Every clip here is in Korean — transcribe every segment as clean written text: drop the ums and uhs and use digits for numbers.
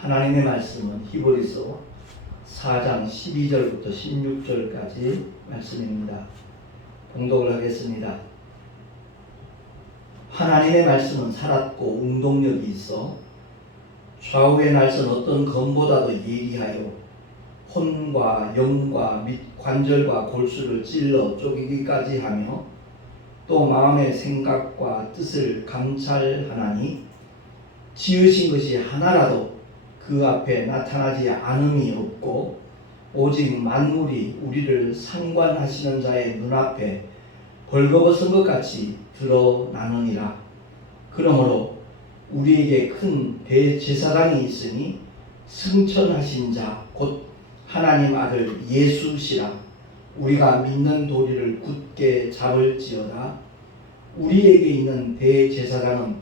하나님의 말씀은 히브리서 4장 12절부터 16절까지 말씀입니다. 봉독을 하겠습니다. 하나님의 말씀은 살았고 운동력이 있어 좌우의 날선 어떤 검보다도 예리하여 혼과 영과 및 관절과 골수를 찔러 쪼개기까지 하며 또 마음의 생각과 뜻을 감찰하나니 지으신 것이 하나라도 그 앞에 나타나지 않음이 없고 오직 만물이 우리를 상관하시는 자의 눈앞에 벌거벗은 것 같이 드러나느니라. 그러므로 우리에게 큰 대제사장이 있으니 승천하신 자 곧 하나님 아들 예수시라. 우리가 믿는 도리를 굳게 잡을지어다. 우리에게 있는 대제사장은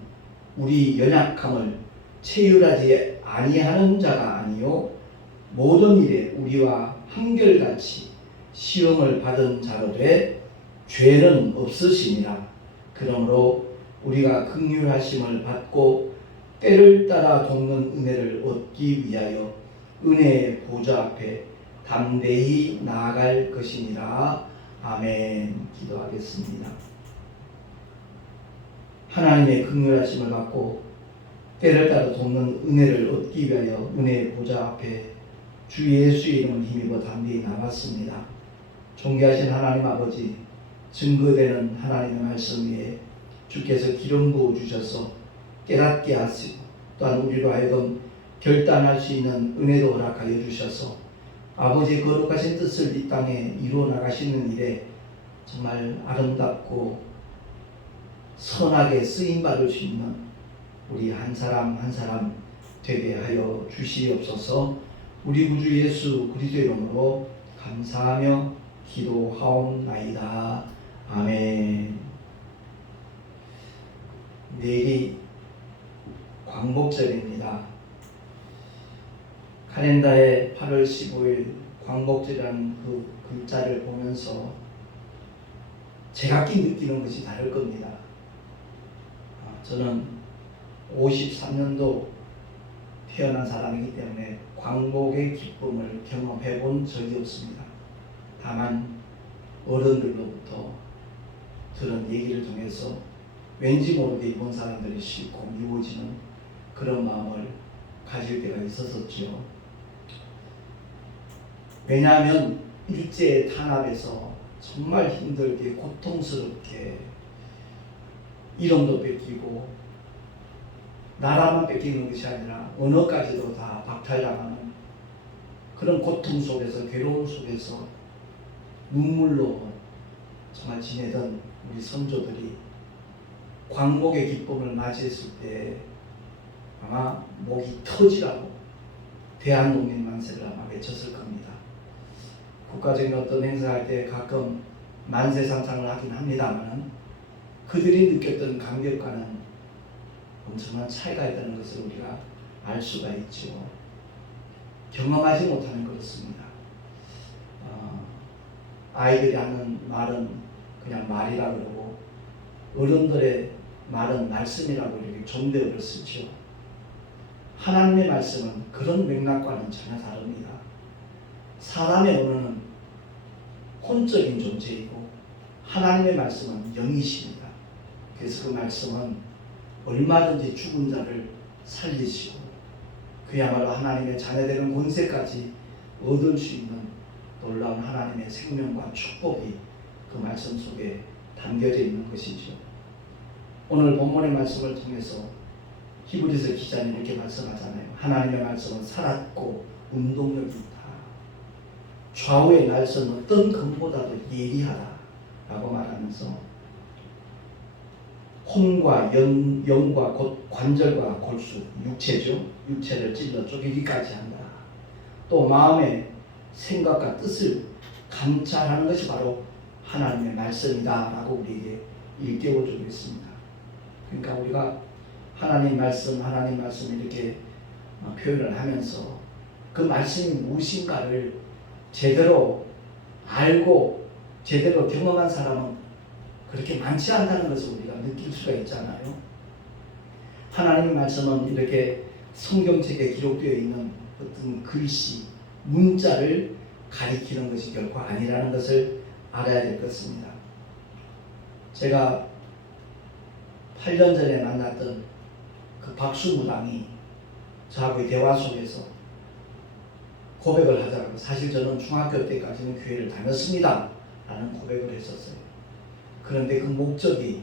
우리 연약함을 체휼하지 아니하는 자가 아니요 모든 일에 우리와 한결같이 시험을 받은 자로 돼 죄는 없으시니라. 그러므로 우리가 긍휼하심을 받고 때를 따라 돕는 은혜를 얻기 위하여 은혜의 보좌 앞에 담대히 나아갈 것이니라. 아멘. 기도하겠습니다. 하나님의 긍휼하심을 받고 때를 따라 돕는 은혜를 얻기 위하여 은혜의 보좌 앞에 주 예수의 이름을 힘입어 담대히 나왔습니다. 존귀하신 하나님 아버지, 증거되는 하나님의 말씀 위에 주께서 기름 부어 주셔서 깨닫게 하시고 또한 우리로 하여금 결단할 수 있는 은혜도 허락하여 주셔서 아버지의 거룩하신 뜻을 이 땅에 이루어 나가시는 일에 정말 아름답고 선하게 쓰임받을 수 있는 우리 한 사람 한 사람 되게 하여 주시옵소서. 우리 구주 예수 그리스도의 이름으로 감사하며 기도하옵나이다. 아멘. 내일이 광복절입니다. 카렌다에 8월 15일 광복절이라는 그 글자를 보면서 제각기 느끼는 것이 다를 겁니다. 저는 53년도 태어난 사람이기 때문에 광복의 기쁨을 경험해 본 적이 없습니다. 다만 어른들로부터 들은 얘기를 통해서 왠지 모르게 일본 사람들이 싫고 미워지는 그런 마음을 가질 때가 있었었죠. 왜냐하면 일제의 탄압에서 정말 힘들게 고통스럽게 이름도 뺏기고 나라만 뺏기는 것이 아니라 언어까지도 다 박탈당하는 그런 고통 속에서 괴로움 속에서 눈물로 정말 지내던 우리 선조들이 광복의 기쁨을 맞이했을 때 아마 목이 터지라고 대한독립 만세를 아마 외쳤을 겁니다. 국가적인 어떤 행사할 때 가끔 만세상창을 하긴 합니다만 그들이 느꼈던 감격과는 엄청난 차이가 있다는 것을 우리가 알 수가 있죠. 경험하지 못하면 그렇습니다. 아이들이 하는 말은 그냥 말이라 그러고 어른들의 말은 말씀이라고 이렇게 존대어를 쓰죠. 하나님의 말씀은 그런 맥락과는 전혀 다릅니다. 사람의 언어는 혼적인 존재이고 하나님의 말씀은 영이십니다. 그래서 그 말씀은 얼마든지 죽은 자를 살리시고 그야말로 하나님의 자녀되는 권세까지 얻을 수 있는 놀라운 하나님의 생명과 축복이 그 말씀 속에 담겨져 있는 것이죠. 오늘 본문의 말씀을 통해서 히브리서 기자는 이렇게 말씀하잖아요. 하나님의 말씀은 살았고 운동력이 있다. 좌우의 날선 어떤 검보다도 예리하다 라고 말하면서 혼과 영과 곧 관절과 골수, 육체죠. 육체를 찔러 쪼개기까지 한다. 또 마음의 생각과 뜻을 감찰하는 것이 바로 하나님의 말씀이다 라고 우리에게 일깨워주고 있습니다. 그러니까 우리가 하나님 말씀 이렇게 표현을 하면서 그 말씀이 무엇인가를 제대로 알고 제대로 경험한 사람은 그렇게 많지 않다는 것을 우리가 느낄 수가 있잖아요. 하나님의 말씀은 이렇게 성경책에 기록되어 있는 어떤 글씨, 문자를 가리키는 것이 결코 아니라는 것을 알아야 될 것입니다. 제가 8년 전에 만났던 그 박수무당이 저하고의 대화 속에서 고백을 하더라고요. 사실 저는 중학교 때까지는 교회를 다녔습니다 라는 고백을 했었어요. 그런데 그 목적이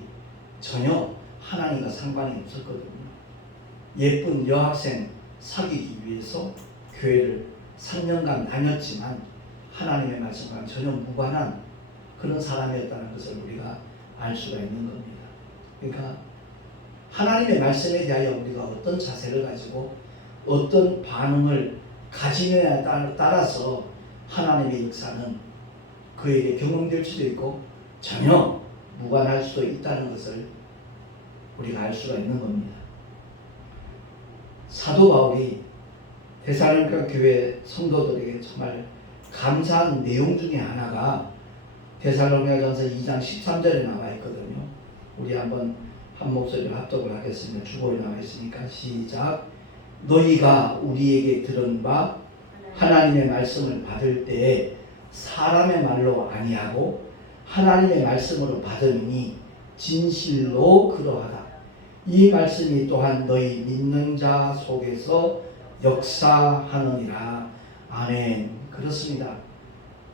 전혀 하나님과 상관이 없었거든요. 예쁜 여학생 사귀기 위해서 교회를 3년간 다녔지만 하나님의 말씀과 전혀 무관한 그런 사람이었다는 것을 우리가 알 수가 있는 겁니다. 그러니까 하나님의 말씀에 대하여 우리가 어떤 자세를 가지고 어떤 반응을 가지느냐에 따라서 하나님의 역사는 그에게 경험될 수도 있고 전혀 무관할 수도 있다는 것을 우리가 알 수가 있는 겁니다. 사도 바울이 데살로니가 교회 성도들에게 정말 감사한 내용 중에 하나가 데살로니가전서 2장 13절에 나와 있거든요. 우리 한번 한 목소리로 합독을 하겠습니다. 주보에 나와 있으니까 시작. 너희가 우리에게 들은 바 하나님의 말씀을 받을 때에 사람의 말로 아니하고 하나님의 말씀으로 받으니 진실로 그러하다. 이 말씀이 또한 너희 믿는 자 속에서 역사하느니라. 아멘. 그렇습니다.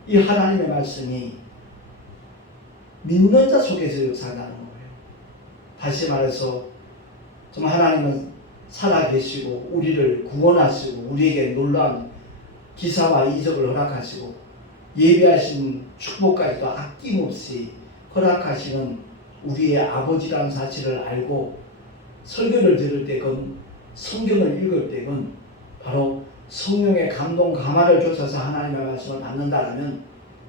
이 하나님의 말씀이 믿는 자 속에서 역사한다는 거예요. 다시 말해서 정말 하나님은 살아계시고 우리를 구원하시고 우리에게 놀라운 기사와 이적을 허락하시고 예비하신 축복까지도 아낌없이 허락하시는 우리의 아버지라는 사실을 알고 설교를 들을 때건 성경을 읽을 때건 바로 성령의 감동 감화를 쫓아서 하나님의 말씀을 받는다라면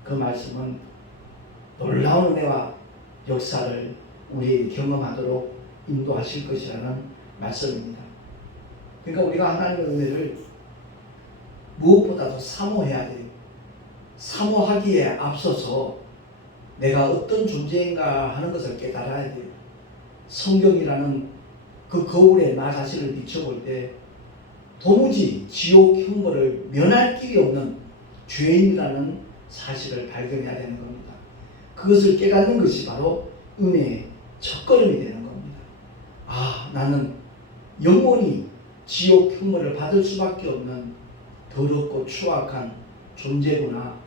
그 말씀은 놀라운 은혜와 역사를 우리에게 경험하도록 인도하실 것이라는 말씀입니다. 그러니까 우리가 하나님의 은혜를 무엇보다도 사모해야 돼요. 사모하기에 앞서서 내가 어떤 존재인가 하는 것을 깨달아야 돼요. 성경이라는 그 거울에 나 자신을 비춰볼 때 도무지 지옥 형벌을 면할 길이 없는 죄인이라는 사실을 발견해야 되는 겁니다. 그것을 깨닫는 것이 바로 은혜의 첫걸음이 되는 겁니다. 아, 나는 영원히 지옥 형벌을 받을 수밖에 없는 더럽고 추악한 존재구나.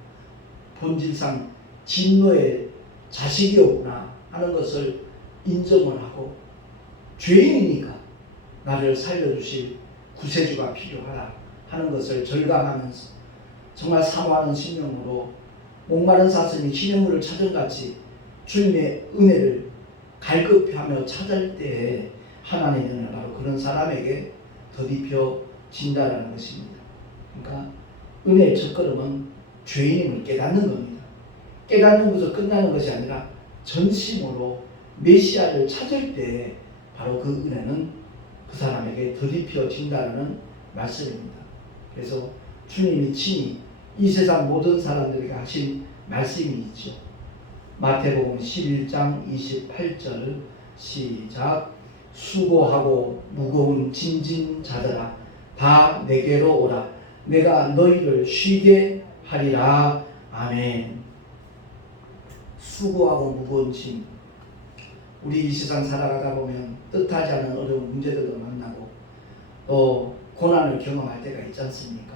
본질상 진노의 자식이었구나 하는 것을 인정을 하고 죄인이니까 나를 살려주실 구세주가 필요하다 하는 것을 절감하면서 정말 사모하는 심령으로 목마른 사슴이 시냇물을 찾은같이 주님의 은혜를 갈급하며 찾을 때에 하나님의 은혜는 바로 그런 사람에게 더디펴진다는 것입니다. 그러니까 은혜의 첫걸음은 죄인임을 깨닫는 겁니다. 깨닫는 것으로 끝나는 것이 아니라 전심으로 메시아를 찾을 때 바로 그 은혜는 그 사람에게 더디펴진다는 말씀입니다. 그래서 주님이 친히 이 세상 모든 사람들에게 하신 말씀이 있죠. 마태복음 11장 28절 시작. 수고하고 무거운 짐진 자들아 다 내게로 오라. 내가 너희를 쉬게 하리라. 아멘. 수고하고 무거운 짐. 우리 이 세상 살아가다 보면 뜻하지 않은 어려운 문제들도 만나고 또 고난을 경험할 때가 있지 않습니까?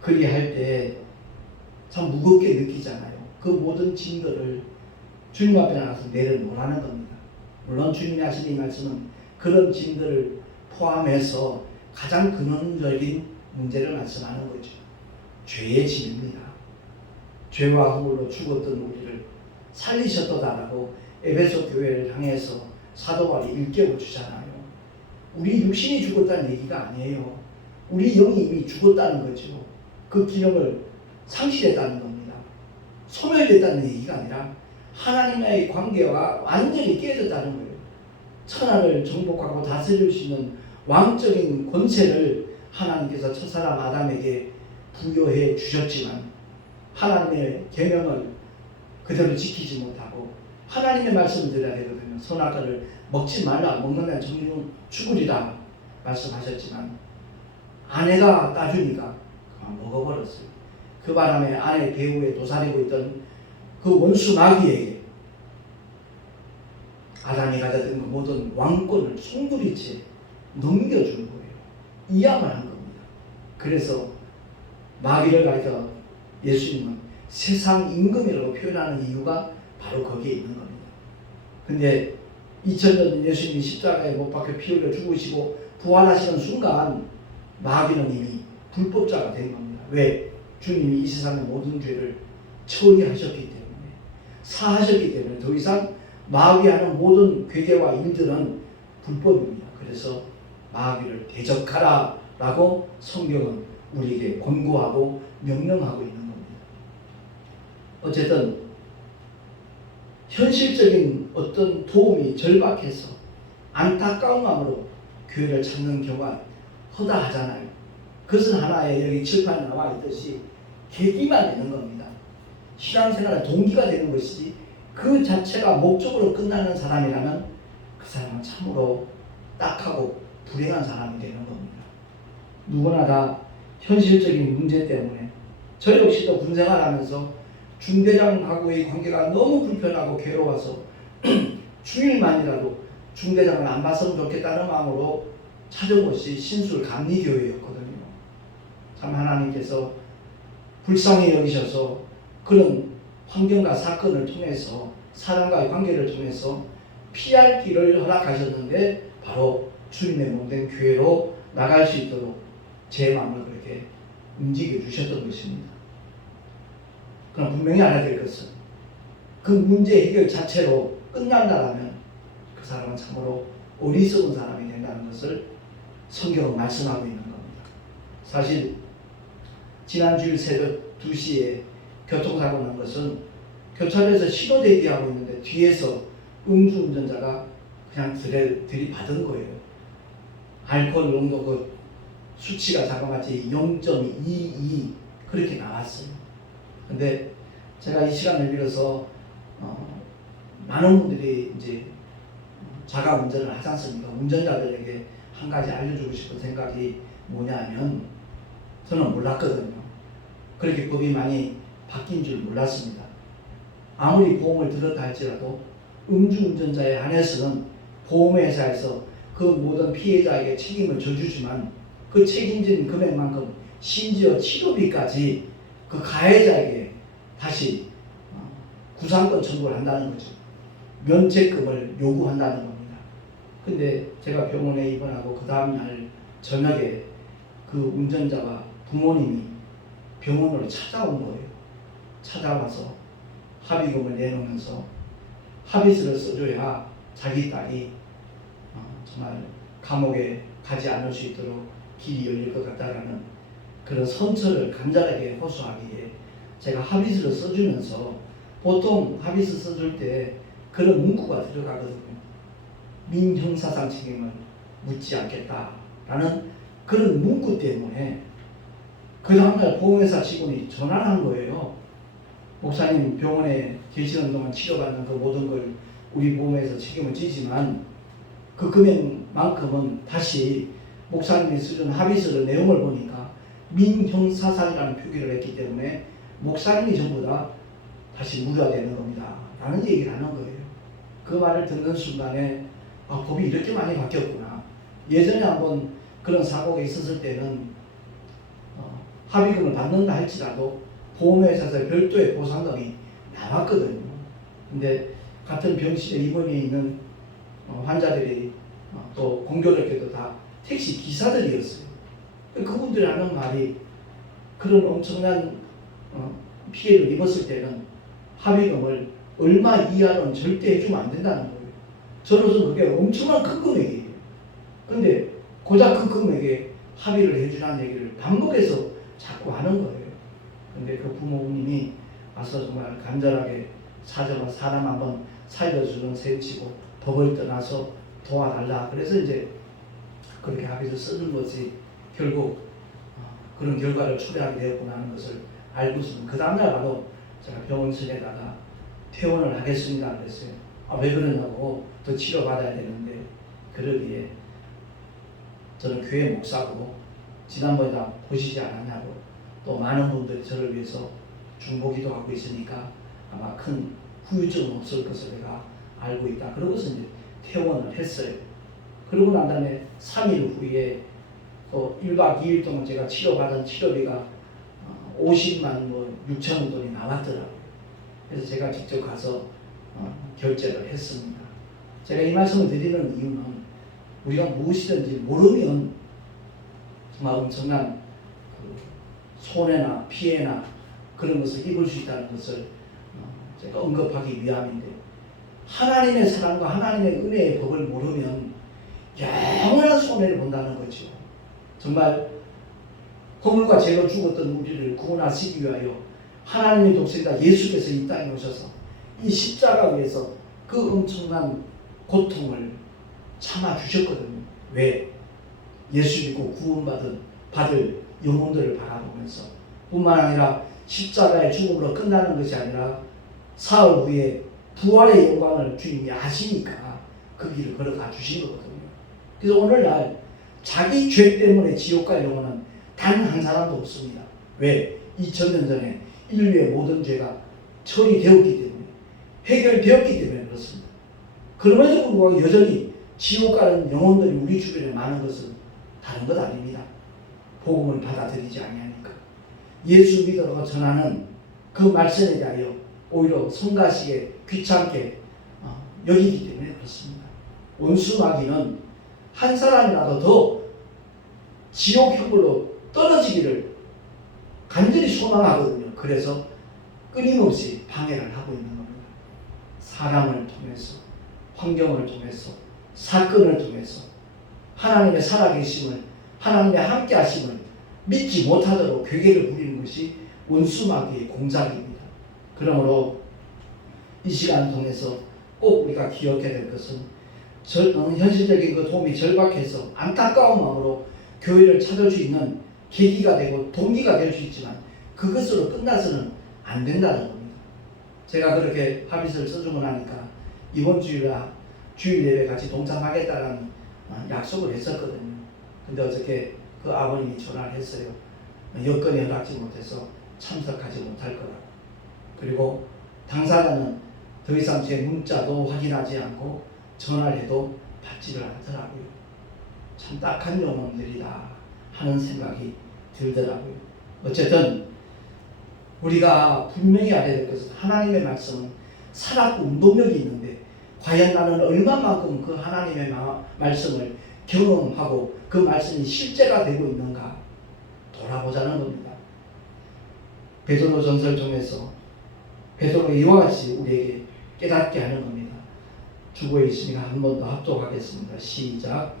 그리할 때 참 무겁게 느끼잖아요. 그 모든 짐들을 주님 앞에 나가서 내려놓으라는 겁니다. 물론 주님이 하신 이 말씀은 그런 짐들을 포함해서 가장 근원적인 문제를 말씀하는 거죠. 죄의 짐입니다. 죄와 허물로 죽었던 우리를 살리셨도다라고 에베소 교회를 향해서 사도 바울이 일깨워 주잖아요. 우리 육신이 죽었다는 얘기가 아니에요. 우리 영이 이미 죽었다는 거죠. 그 기능을 상실했다는 겁니다. 소멸됐다는 얘기가 아니라 하나님과의 관계와 완전히 깨졌다는 거예요. 천하를 정복하고 다스릴 수 있는 왕적인 권세를 하나님께서 첫사람 아담에게 부여해 주셨지만 하나님의 계명을 그대로 지키지 못하고 하나님의 말씀을 드려야 되거든요. 선악과를 먹지 말라. 먹는 날 정령 죽으리라 말씀하셨지만 아내가 따주니까 그만 먹어버렸어요. 그 바람에 아내 배후에 도사리고 있던 그 원수 마귀에게 아담이 가졌던 그 모든 왕권을 송두리째 넘겨준 거예요. 이야만 한 겁니다. 그래서 마귀를 가리켜 예수님은 세상 임금이라고 표현하는 이유가 바로 거기에 있는 겁니다. 근데 2000년 예수님이 십자가에 못 박혀 피 흘려 죽으시고 부활하시는 순간 마귀는 이미 불법자가 된 겁니다. 왜? 주님이 이 세상의 모든 죄를 처리하셨기 때문에, 사하셨기 때문에 더 이상 마귀하는 모든 괴계와 일들은 불법입니다. 그래서 마귀를 대적하라 라고 성경은 우리에게 권고하고 명령하고 있는 겁니다. 어쨌든 현실적인 어떤 도움이 절박해서 안타까운 마음으로 교회를 찾는 경우가 허다하잖아요. 그것은 하나의 여기 칠판에 나와 있듯이 계기만 되는 겁니다. 신앙생활의 동기가 되는 것이지 그 자체가 목적으로 끝나는 사람이라면 그 사람은 참으로 딱하고 불행한 사람이 되는 겁니다. 누구나 다 현실적인 문제 때문에 저 역시도 군생활하면서 중대장하고의 관계가 너무 불편하고 괴로워서 주일만이라도 중대장을 안 봤으면 좋겠다는 마음으로 찾은 곳이 신술 감리교회였거든요. 참 하나님께서 불쌍히 여기셔서 그런 환경과 사건을 통해서 사람과의 관계를 통해서 피할 길을 허락하셨는데 바로 주님의 몸된 교회로 나갈 수 있도록 제 마음을 그렇게 움직여 주셨던 것입니다. 그럼 분명히 알아야 될 것은 그 문제 해결 자체로 끝난다라면 그 사람은 참으로 어리석은 사람이 된다는 것을 성경은 말씀하고 있는 겁니다. 사실 지난 주일 새벽 2시에 교통사고 난 것은 교차로에서 신호 대기하고 있는데 뒤에서 음주운전자가 그냥 들이받은 거예요. 알코올 농도 그 수치가 자그마치 0.22 그렇게 나왔어요. 근데 제가 이 시간을 빌어서 많은 분들이 이제 자가 운전을 하지 않습니까? 운전자들에게 한 가지 알려주고 싶은 생각이 뭐냐면 저는 몰랐거든요. 그렇게 법이 많이 바뀐 줄 몰랐습니다. 아무리 보험을 들었다 할지라도 음주운전자에 한해서는 보험회사에서 그 모든 피해자에게 책임을 져주지만 그 책임진 금액만큼 심지어 치료비까지 그 가해자에게 다시 구상권 청구를 한다는 거죠. 면책금을 요구한다는 겁니다. 근데 제가 병원에 입원하고 그 다음날 저녁에 그 운전자와 부모님이 병원으로 찾아온 거예요. 찾아와서 합의금을 내놓으면서 합의서를 써줘야 자기 딸이 정말 감옥에 가지 않을 수 있도록 길이 열릴 것 같다라는 그런 선처를 간절하게 호소하기에 제가 합의서를 써주면서 보통 합의서 써줄 때 그런 문구가 들어가거든요. 민형사상 책임을 묻지 않겠다라는 그런 문구 때문에 그 다음날 보험회사 직원이 전화를 한 거예요. 목사님 병원에 계시는 동안 치료받는 그 모든 걸 우리 보험회사 책임을 지지만 그 금액만큼은 다시 목사님이 써준 합의서의 내용을 보니까 민형사상이라는 표기를 했기 때문에 목사님이 전부 다 다시 물어야 되는 겁니다. 라는 얘기를 하는 거예요. 그 말을 듣는 순간에 법이 이렇게 많이 바뀌었구나. 예전에 한번 그런 사고가 있었을 때는 합의금을 받는다 할지라도 보험회사에서 별도의 보상금이 나왔거든요. 근데 같은 병실에 입원해 있는 환자들이 또 공교롭게도 다 택시 기사들이었어요. 그분들이 하는 말이 그런 엄청난 피해를 입었을 때는 합의금을 얼마 이하로는 절대 해주면 안 된다는 거예요. 저로서는 그게 엄청난 큰 금액이에요. 근데 고작 그 금액에 합의를 해주라는 얘기를 반복해서 자꾸 하는 거예요. 근데 그 부모님이 와서 정말 간절하게 사람 한번 살려주는 셈치고 법을 떠나서 도와달라. 그래서 이제 그렇게 합의서 써준 것이 결국 그런 결과를 초래하게 되었구나 하는 것을 알고서는 그 다음날 바로 제가 병원실에다가 퇴원을 하겠습니다 그랬어요. 왜 그러냐고, 더 치료받아야 되는데. 그러기에 저는 교회 목사고 지난번에 다 보시지 않았냐고 또 많은 분들이 저를 위해서 중보기도 하고 있으니까 아마 큰 후유증은 없을 것을 내가 알고 있다. 그러고서 이제 퇴원을 했어요. 그러고 난 다음에 3일 후에 또 1박 2일 동안 제가 치료받은 치료비가 50만 6천 원 돈이 나왔더라고요. 그래서 제가 직접 가서 결제를 했습니다. 제가 이 말씀을 드리는 이유는 우리가 무엇이든지 모르면 정말 엄청난 손해나 피해나 그런 것을 입을 수 있다는 것을 제가 언급하기 위함인데, 하나님의 사랑과 하나님의 은혜의 법을 모르면 영원한 손해를 본다는 거죠. 정말 허물과 죄로 죽었던 우리를 구원하시기 위하여 하나님의 독생자 예수께서 이 땅에 오셔서 이 십자가 위에서 그 엄청난 고통을 참아주셨거든요. 왜? 예수 믿고 받을 영혼들을 바라보면서, 뿐만 아니라 십자가의 죽음으로 끝나는 것이 아니라 사흘 후에 부활의 영광을 주님이 아시니까 그 길을 걸어가 주신 거거든요. 그래서 오늘날 자기 죄 때문에 지옥 갈 영혼은 단 한 사람도 없습니다. 왜? 2000년 전에 인류의 모든 죄가 처리되었기 때문에, 해결되었기 때문에 그렇습니다. 그럼에도 불구하고 여전히 지옥 가는 영혼들이 우리 주변에 많은 것은 다른 것 아닙니다. 복음을 받아들이지 아니하니까. 예수 믿으라고 전하는 그 말씀에 대하여 오히려 성가시게 귀찮게 여기기 때문에 그렇습니다. 원수마귀는 한 사람이라도 더 지옥 형벌로 떨어지기를 간절히 소망하거든요. 그래서 끊임없이 방해를 하고 있는 겁니다. 사람을 통해서, 환경을 통해서, 사건을 통해서 하나님의 살아계심을, 하나님의 함께하심을 믿지 못하도록 괴계를 부리는 것이 원수마귀의 공작입니다. 그러므로 이 시간을 통해서 꼭 우리가 기억해야 될 것은 현실적인 그 도움이 절박해서 안타까운 마음으로 교회를 찾을 수 있는 계기가 되고 동기가 될 수 있지만 그것으로 끝나서는 안 된다는 겁니다. 제가 그렇게 합의서를 써주고 나니까 이번 주일 예배 같이 동참하겠다는 약속을 했었거든요. 근데 어저께 그 아버님이 전화를 했어요. 여건이 허락지 못해서 참석하지 못할 거라고. 그리고 당사자는 더 이상 제 문자도 확인하지 않고 전화를 해도 받지를 않더라고요. 참 딱한 영혼들이다 하는 생각이 들더라고요. 어쨌든 우리가 분명히 알아야 될 것은 하나님의 말씀은 살았고 운동력이 있는데 과연 나는 얼마만큼 그 하나님의 말씀을 경험하고 그 말씀이 실제가 되고 있는가 돌아보자는 겁니다. 베드로 전설 통해서 베드로가 이와 같이 우리에게 깨닫게 하는 겁니다. 주보에 있으니까 한 번 더 합독하겠습니다. 시작.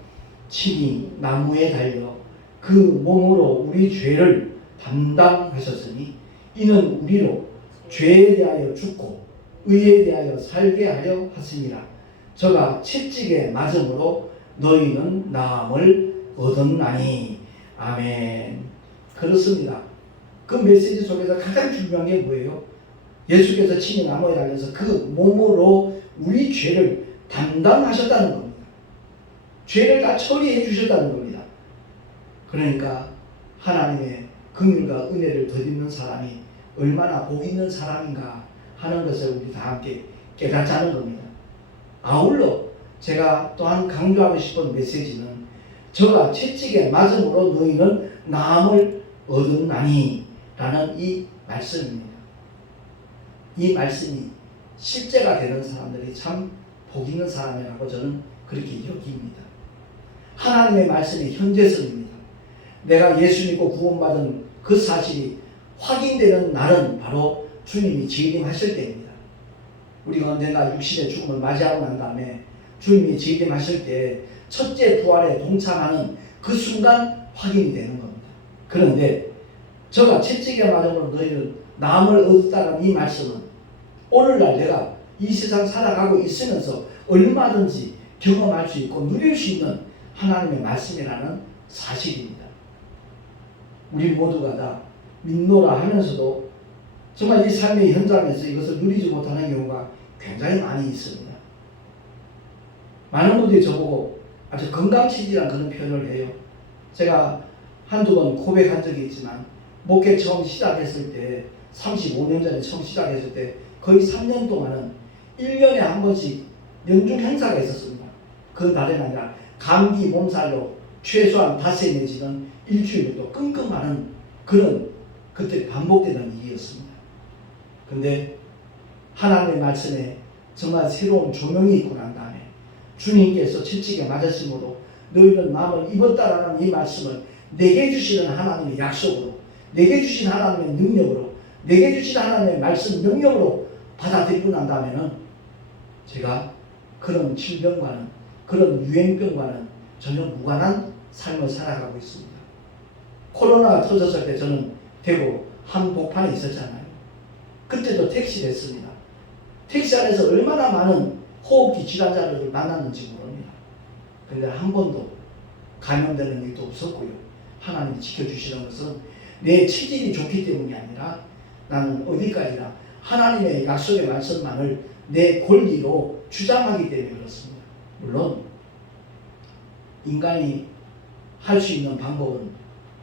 친히 나무에 달려 그 몸으로 우리 죄를 담당하셨으니 이는 우리로 죄에 대하여 죽고 의에 대하여 살게 하려 하심이라. 저가 채찍에 맞음으로 너희는 나음을 얻었나니. 아멘. 그렇습니다. 그 메시지 속에서 가장 중요한 게 뭐예요? 예수께서 친히 나무에 달려서 그 몸으로 우리 죄를 담당하셨다는 겁니다. 죄를 다 처리해 주셨다는 겁니다. 그러니까 하나님의 긍휼과 은혜를 덧입는 사람이 얼마나 복 있는 사람인가 하는 것을 우리 다 함께 깨닫자는 겁니다. 아울러 제가 또한 강조하고 싶은 메시지는 저가 채찍에 맞음으로 너희는 나음을 얻었나니 라는 이 말씀입니다. 이 말씀이 실제가 되는 사람들이 참 복 있는 사람이라고 저는 그렇게 여깁니다. 하나님의 말씀이 현재성입니다. 내가 예수 믿고 구원받은 그 사실이 확인되는 날은 바로 주님이 재림하실 때입니다. 우리가 언젠가 육신의 죽음을 맞이하고 난 다음에 주님이 재림하실 때 첫째 부활에 동참하는 그 순간 확인이 되는 겁니다. 그런데 저가 채찍에 맞음으로 너희는 나음을 얻었다는 이 말씀은 오늘날 내가 이 세상 살아가고 있으면서 얼마든지 경험할 수 있고 누릴 수 있는 하나님의 말씀이라는 사실입니다. 우리 모두가 다 믿노라 하면서도 정말 이 삶의 현장에서 이것을 누리지 못하는 경우가 굉장히 많이 있습니다. 많은 분들이 저보고 아주 건강치질한 그런 표현을 해요. 제가 한두 번 고백한 적이 있지만 목회 처음 시작했을 때 35년 전에 처음 시작했을 때 거의 3년 동안은 1년에 한 번씩 연중 행사가 있었습니다. 그건 다름이 아니라 감기 몸살로 최소한 닷새 내지는 일주일도 끙끙하는 그런 그때 반복되는 일이었습니다. 근데 하나님의 말씀에 정말 새로운 조명이 있고 난 다음에 주님께서 채찍에 맞으심으로 너희는 남을 입었다라는 이 말씀을 내게 주시는 하나님의 약속으로, 내게 주신 하나님의 능력으로, 내게 주신 하나님의 말씀 능력으로 받아들이고 난 다음에는 제가 그런 질병과는, 그런 유행병과는 전혀 무관한 삶을 살아가고 있습니다. 코로나가 터졌을 때 저는 대구 한복판에 있었잖아요. 그때도 택시를 했습니다. 택시 안에서 얼마나 많은 호흡기 질환자들을 만났는지 모릅니다. 그런데 한 번도 감염되는 일도 없었고요. 하나님이 지켜주시는 것은 내 체질이 좋기 때문이 아니라 나는 어디까지나 하나님의 약속의 말씀만을 내 권리로 주장하기 때문에 그렇습니다. 물론 인간이 할 수 있는 방법은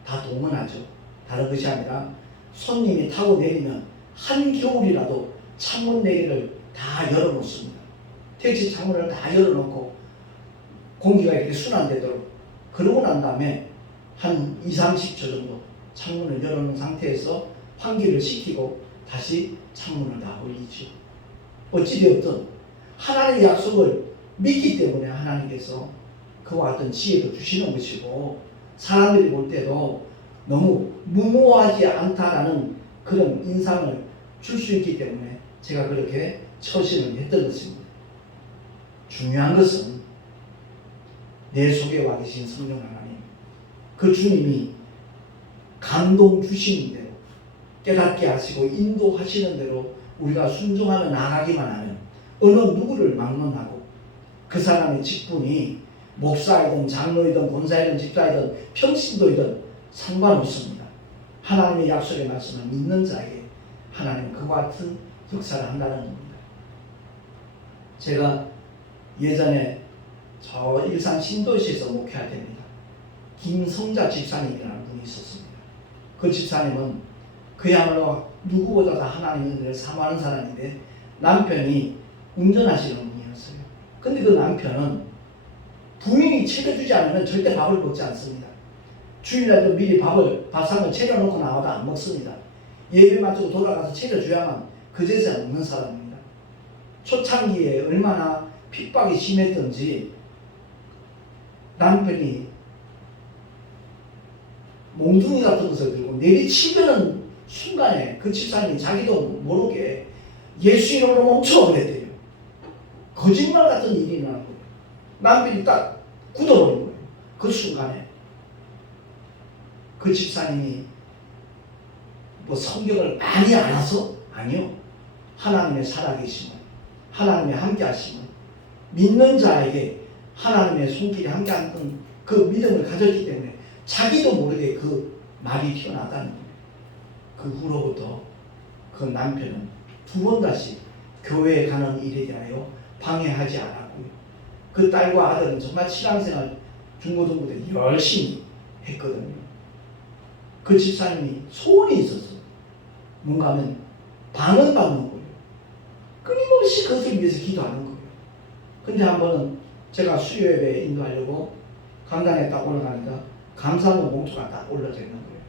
다 동원하죠. 다른 것이 아니라 손님이 타고 내리면 한겨울이라도 창문 4개를 다 열어놓습니다. 택시 창문을 다 열어놓고 공기가 이렇게 순환되도록, 그러고 난 다음에 한 20-30초 정도 창문을 열어놓은 상태에서 환기를 시키고 다시 창문을 다 올리죠. 어찌되었든 하나님의 약속을 믿기 때문에 하나님께서 그와 같은 지혜도 주시는 것이고, 사람들이 볼 때도 너무 무모하지 않다라는 그런 인상을 줄 수 있기 때문에 제가 그렇게 처신을 했던 것입니다. 중요한 것은 내 속에 와 계신 성령 하나님, 그 주님이 감동 주시는 대로, 깨닫게 하시고 인도하시는 대로 우리가 순종하며 나가기만 하면 어느 누구를 막론하고 그 사람의 직분이 목사이든 장로이든 권사이든 집사이든 평신도이든 상관없습니다. 하나님의 약속의 말씀을 믿는 자에게 하나님은 그와 같은 역사를 한다는 겁니다. 제가 예전에 저 일산 신도시에서 목회할 때입니다. 김성자 집사님이라는 분이 있었습니다. 그 집사님은 그야말로 누구보다 하나님의 은혜를 사모하는 사람인데 남편이 운전하시는 분이었어요. 근데 그 남편은 부인이 챙겨주지 않으면 절대 밥을 먹지 않습니다. 주일날도 미리 밥상을 차려놓고 나와도 안 먹습니다. 예배 마치고 돌아가서 차려줘야만 그제서야 먹는 사람입니다. 초창기에 얼마나 핍박이 심했던지 남편이 몽둥이 같은 것을 들고 내리치려는 순간에 그 집사님이 자기도 모르게 예수 이름으로 멈춰 그랬대요. 거짓말 같은 일이 일어난 거예요. 남편이 딱 굳어버린 거예요. 그 순간에 그 집사님이 뭐 성경을 많이 알아서? 아니요. 하나님의 살아계심을, 하나님의 함께하심을, 믿는 자에게 하나님의 손길이 함께하는 그 믿음을 가졌기 때문에 자기도 모르게 그 말이 튀어나왔다는 거예요. 그 후로부터 그 남편은 2번 다시 교회에 가는 일에 대하여 방해하지 않았고요. 그 딸과 아들은 정말 신앙생활 중고등부 때 열심히 했거든요. 그 집사님이 소원이 있었어요. 뭔가 하면 방언 받는 거예요. 끊임없이 그것을 위해서 기도하는 거예요. 근데 한 번은 제가 수요예배 인도하려고 강단에 딱 올라가니까 감사하는 봉투가 딱 올라져 있는 거예요.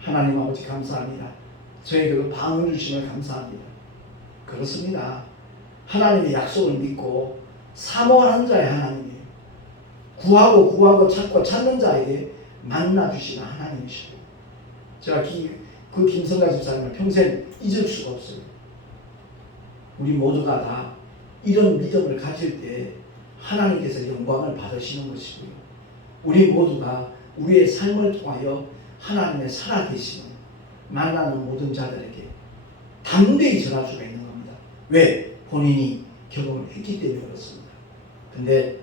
하나님 아버지 감사합니다. 저에게 그 방언 주심을 감사합니다. 그렇습니다. 하나님의 약속을 믿고 사모하는 자의 하나님이에요. 구하고 찾고 찾는 자에게 만나 주시는 하나님이시고, 제가 그 김성가 집사님을 평생 잊을 수가 없어요. 우리 모두가 다 이런 믿음을 가질 때 하나님께서 영광을 받으시는 것이고요. 우리 모두가 우리의 삶을 통하여 하나님의 살아계심을 만나는 모든 자들에게 담대히 전할 수가 있는 겁니다. 왜? 본인이 경험을 했기 때문에 그렇습니다. 근데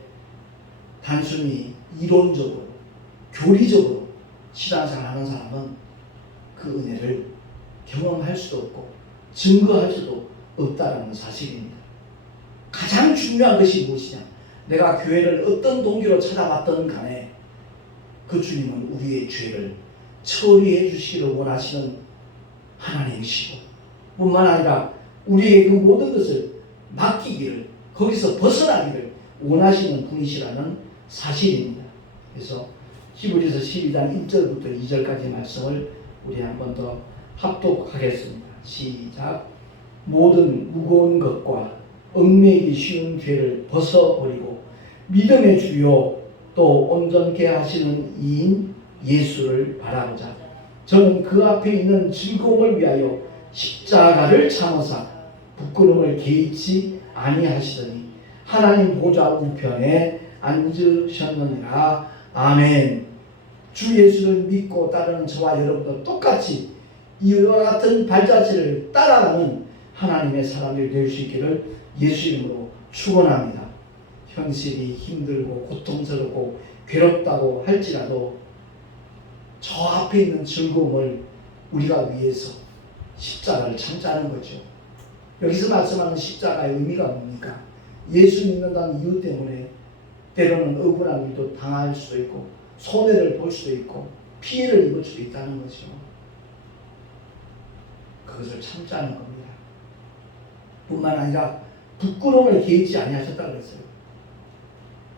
단순히 이론적으로, 교리적으로 신앙생활 하는 사람은 그 은혜를 경험할 수도 없고 증거할 수도 없다는 사실입니다. 가장 중요한 것이 무엇이냐? 내가 교회를 어떤 동기로 찾아봤든 간에 그 주님은 우리의 죄를 처리해 주시기를 원하시는 하나님이시고, 뿐만 아니라 우리의 그 모든 것을 맡기기를, 거기서 벗어나기를 원하시는 분이시라는 사실입니다. 그래서 히브리서 12장 1절부터 2절까지 말씀을 우리 한 번 더 합독하겠습니다. 시작. 모든 무거운 것과 얽매이기 쉬운 죄를 벗어버리고 믿음의 주요 또 온전케 하시는 이인 예수를 바라보자. 저는 그 앞에 있는 즐거움을 위하여 십자가를 참으사 부끄러움을 개의치 아니하시더니 하나님 보좌 우편에 앉으셨느니라. 아멘. 주 예수를 믿고 따르는 저와 여러분도 똑같이 이와 같은 발자취를 따라가는 하나님의 사람들이 될 수 있기를 예수 이름으로 축원합니다. 현실이 힘들고 고통스럽고 괴롭다고 할지라도 저 앞에 있는 즐거움을 우리가 위해서 십자가를 참자는 거죠. 여기서 말씀하는 십자가의 의미가 뭡니까? 예수 믿는다는 이유 때문에 때로는 억울한 일도 당할 수도 있고 손해를 볼 수도 있고 피해를 입을 수도 있다는 거죠. 그것을 참자는 겁니다. 뿐만 아니라 부끄러움을 개의치 아니하셨다고 그랬어요.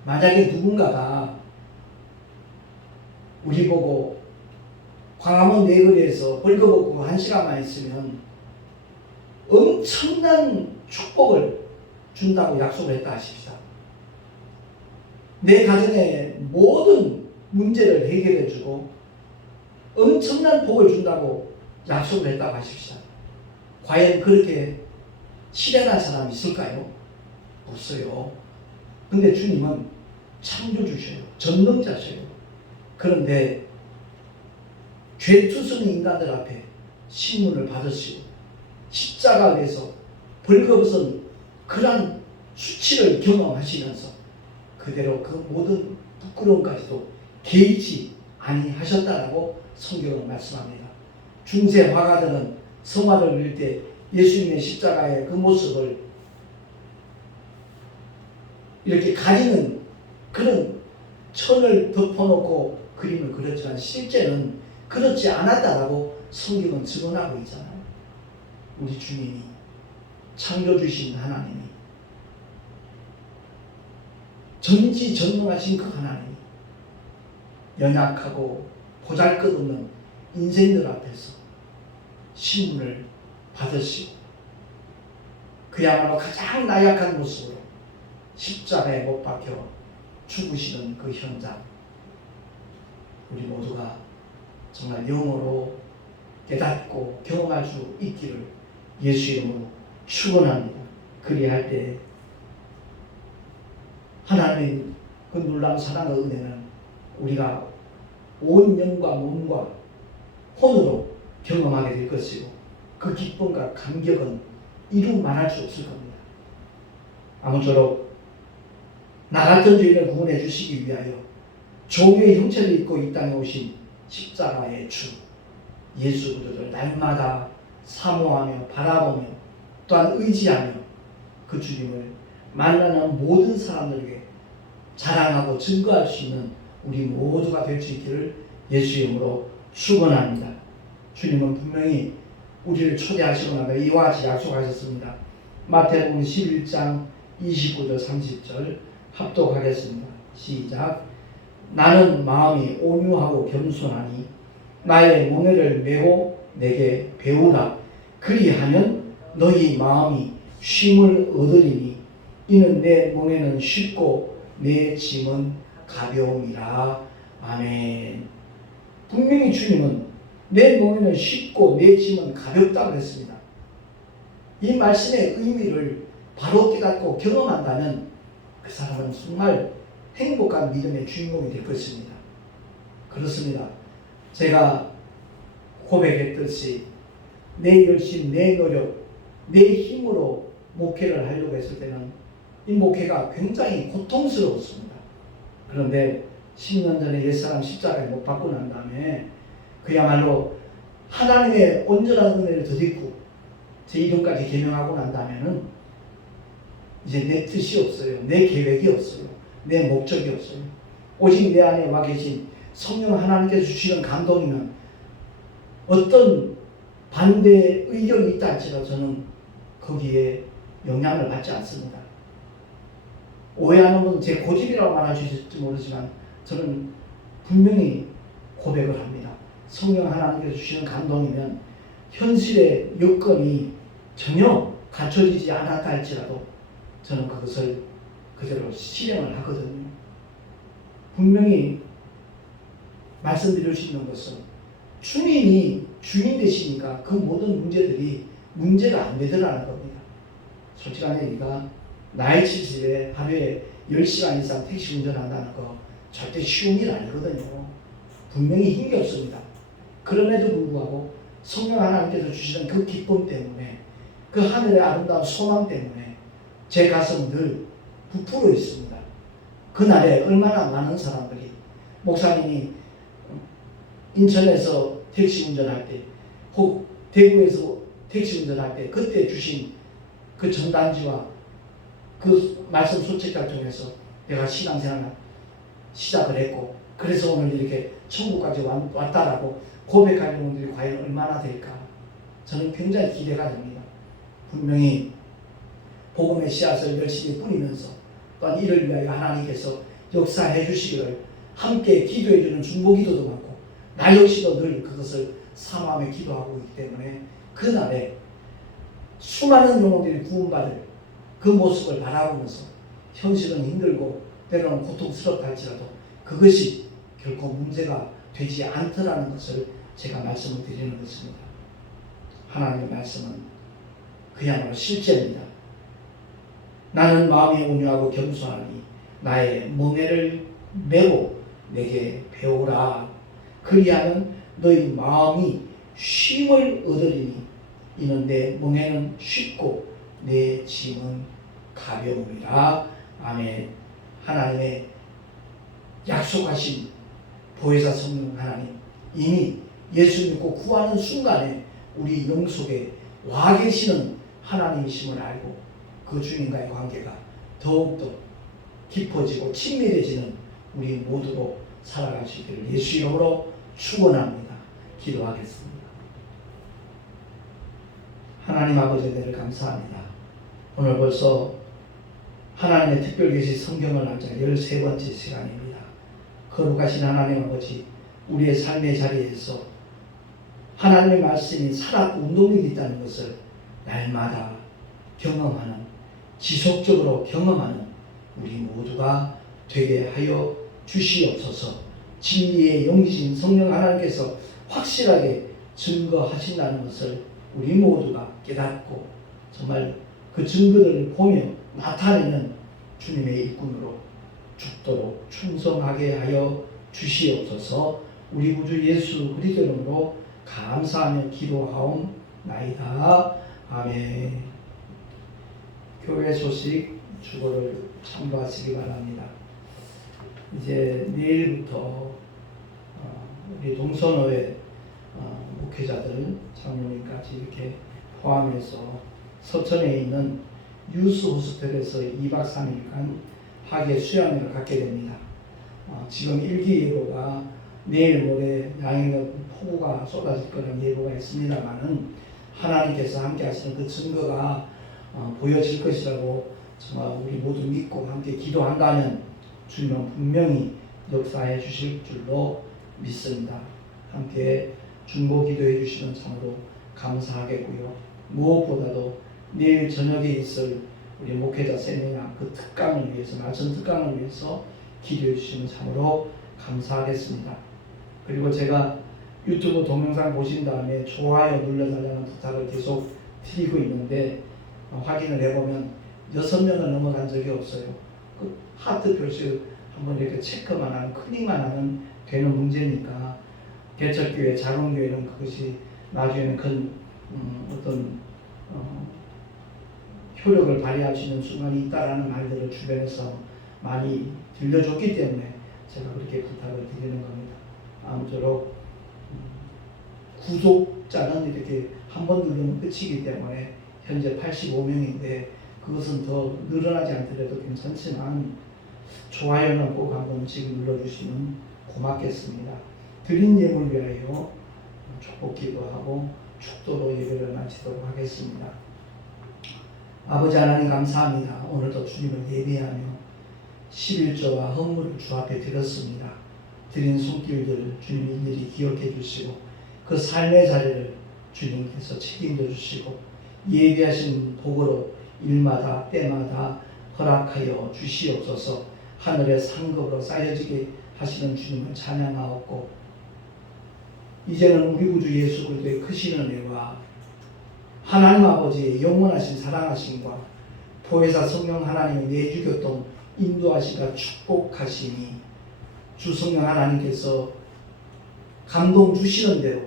만약에 누군가가 우리 보고 광화문 내거리에서 벌거벗고 1시간만 있으면 엄청난 축복을 준다고 약속을 했다 하십시다. 내 가정의 모든 문제를 해결해주고 엄청난 복을 준다고 약속을 했다고 하십시다. 과연 그렇게 실행할 사람이 있을까요? 없어요. 근데 주님은 창조주셔요. 전능자셔요. 그런데 죄투성이 인간들 앞에 신문을 받으시고 십자가 위에서 벌거벗은 그러한 수치를 경험하시면서 그대로 그 모든 부끄러움까지도 개의치 아니하셨다라고 성경은 말씀합니다. 중세 화가들은 성화를 그릴 때 예수님의 십자가의 그 모습을 이렇게 가리는 그런 천을 덮어놓고 그림을 그렸지만 실제는 그렇지 않았다라고 성경은 증언하고 있잖아요. 우리 주님이 창조주신 하나님이 전지전능하신 그 하나님이 연약하고 보잘것없는 인생들 앞에서 신문을 받으시고 그야말로 가장 나약한 모습으로 십자가에 못 박혀 죽으시는 그 현장, 우리 모두가 정말 영으로 깨닫고 경험할 수 있기를 예수 이름으로 축원합니다. 그리할 때 하나님 그 놀라운 사랑과 은혜는 우리가 온 영과 몸과 혼으로 경험하게 될 것이고 그 기쁨과 감격은 이루 말할 수 없을 겁니다. 아무쪼록 나 같은 죄인을 구원해 주시기 위하여 종의 형체를 입고 이 땅에 오신 십자가의 주 예수 그리스도를 날마다 사모하며 바라보며 또한 의지하며 그 주님을 만나는 모든 사람들에게 자랑하고 증거할 수 있는 우리 모두가 될 수 있기를 예수 이름으로 축원합니다. 주님은 분명히 우리를 초대하시고 나서 이와 같이 약속하셨습니다. 마태복음 11장 29절 30절 합독하겠습니다. 시작. 나는 마음이 온유하고 겸손하니 나의 멍에를 메고 내게 배우라. 그리하면 너희 마음이 쉼을 얻으리니 이는 내 멍에는 쉽고 내 짐은 가벼움이라. 아멘. 분명히 주님은 내 멍에는 쉽고 내 짐은 가볍다고 했습니다. 이 말씀의 의미를 바로 깨닫고 경험한다면 그 사람은 정말 행복한 믿음의 주인공이 될 것입니다. 그렇습니다. 제가 고백했듯이 내 열심, 내 노력, 내 힘으로 목회를 하려고 했을 때는 이 목회가 굉장히 고통스러웠습니다. 그런데 10년 전에 옛사람 십자가에 못 박고 난 다음에 그야말로 하나님의 온전한 은혜를 덧입고 제 이름까지 개명하고 난 다음에는 이제 내 뜻이 없어요. 내 계획이 없어요. 내 목적이 없어요. 오직 내 안에 와 계신 성령 하나님께서 주시는 감동이면 어떤 반대 의견이 있다 할지라도 저는 거기에 영향을 받지 않습니다. 오해하는 분 제 고집이라고 말하실지 모르지만 저는 분명히 고백을 합니다. 성령 하나님께서 주시는 감동이면 현실의 여건이 전혀 갖춰지지 않았다 할지라도 저는 그것을 그대로 실행을 하거든요. 분명히 말씀드릴 수 있는 것은 주님이 주인 되시니까 그 모든 문제들이 문제가 안 되더라는 겁니다. 솔직한 얘기가 나이 70에 하루에 10시간 이상 택시 운전한다는 거 절대 쉬운 일 아니거든요. 분명히 힘겹습니다. 그럼에도 불구하고 성령 하나님께서 주시는 그 기쁨 때문에 그 하늘의 아름다운 소망 때문에 제 가슴은 늘 부풀어 있습니다. 그날에 얼마나 많은 사람들이 목사님이 인천에서 택시 운전할 때 혹 대구에서 택시 운전할 때 그때 주신 그 전단지와 그 말씀 소책자 중에서 내가 신앙생활을 시작을 했고 그래서 오늘 이렇게 천국까지 왔다라고 고백하는 분들이 과연 얼마나 될까 저는 굉장히 기대가 됩니다. 분명히 복음의 씨앗을 열심히 뿌리면서 또한 이를 위하여 하나님께서 역사해 주시기를 함께 기도해 주는 중보기도도 많고 나 역시도 늘 그것을 사모하며 기도하고 있기 때문에 그날에 수많은 영혼들이 구원받을 그 모습을 바라보면서 현실은 힘들고 때로는 고통스럽다 할지라도 그것이 결코 문제가 되지 않더라는 것을 제가 말씀을 드리는 것입니다. 하나님의 말씀은 그야말로 실제입니다. 나는 마음이 온유하고 겸손하니 나의 멍에를 메고 내게 배우라. 그리하면 너희 마음이 쉼을 얻으리니 이는 내 멍에는 쉽고 내 짐은 가벼움이라. 아멘. 하나님의 약속하신 보혜사 성령 하나님 이미 예수 믿고 구하는 순간에 우리 영 속에 와 계시는 하나님이심을 알고 그 주님과의 관계가 더욱더 깊어지고 친밀해지는 우리 모두로 살아갈 수 있기를 예수 이름으로 축원합니다. 기도하겠습니다. 하나님 아버지 은혜를 감사합니다. 오늘 벌써 하나님의 특별계시 성경을 알자 13번째 시간입니다. 거룩하신 하나님 아버지 우리의 삶의 자리에서 하나님의 말씀이 살았고 운동력이 있다는 것을 날마다 경험하는 지속적으로 경험하는 우리 모두가 되게 하여 주시옵소서. 진리의 영이신 성령 하나님께서 확실하게 증거하신다는 것을 우리 모두가 깨닫고 정말 그 증거들을 보며 나타내는 주님의 일꾼으로 죽도록 충성하게 하여 주시옵소서. 우리 구주 예수 그리스도 이름으로 감사하며 기도하옵나이다. 아멘. 교회 소식 주보를 참고하시기 바랍니다. 이제 내일부터 우리 동선호의 목회자들 장로님까지 이렇게 포함해서 서천에 있는 유스 호스텔에서 2박 3일간 학예 수양회를 갖게 됩니다. 지금 일기예보가 내일 모레 양해가 폭우가 쏟아질 거라는 예보가 있습니다만은 하나님께서 함께 하시는 그 증거가 보여질 것이라고 정말 우리 모두 믿고 함께 기도한다면 주님은 분명히 역사해 주실 줄로 믿습니다. 함께 중보 기도해 주시면 참으로 감사하겠고요. 무엇보다도 내일 저녁에 있을 우리 목회자 세미나 그 특강을 위해서 말씀 특강을 위해서 기도해 주시면 참으로 감사하겠습니다. 그리고 제가 유튜브 동영상 보신 다음에 좋아요 눌러달라는 부탁을 계속 드리고 있는데 확인을 해보면 6명을 넘어간 적이 없어요. 그 하트 표시 한번 이렇게 체크만 하는 클릭만 하면 되는 문제니까 개척교회, 자롱교회는 그것이 나중에는 큰 어떤 효력을 발휘할 수 있는 순간이 있다라는 말들을 주변에서 많이 들려줬기 때문에 제가 그렇게 부탁을 드리는 겁니다. 아무쪼록 구독자는 이렇게 한 번 누르면 끝이기 때문에 현재 85명인데 그것은 더 늘어나지 않더라도 괜찮지만 좋아요는 꼭 한 번씩 눌러주시면 고맙겠습니다. 드린 예물 위하여 축복 기도하고 축도로 예배를 마치도록 하겠습니다. 아버지 하나님 감사합니다. 오늘도 주님을 예배하며 11조와 헌물을 주 앞에 드렸습니다. 드린 손길들을 주님이 일일이 기억해 주시고 그 삶의 자리를 주님께서 책임져 주시고 예비하신 복으로 일마다 때마다 허락하여 주시옵소서. 하늘의 상급으로 쌓여지게 하시는 주님을 찬양하옵고 이제는 우리 구주 예수 그리스도의 크신 은혜와 하나님 아버지의 영원하신 사랑하심과 보혜사 성령 하나님의 내주교통 인도하시가 축복하시니 주 성령 하나님께서 감동 주시는 대로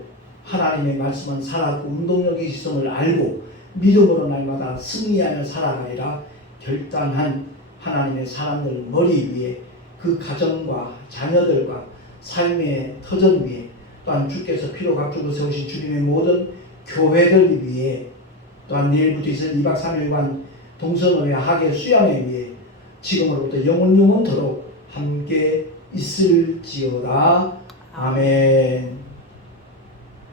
하나님의 말씀은 살았고 운동력이 있음을 알고 믿음으로 날마다 승리하며 살아가리라 결단한 하나님의 사람들 머리 위에 그 가정과 자녀들과 삶의 터전 위에 또한 주께서 피로 각주로 세우신 주님의 모든 교회들 위에 또한 내일부터 있을 2박 3일간 동성회의 학예 수양회 위에 지금으로부터 영원토록 함께 있을지어다. 아멘.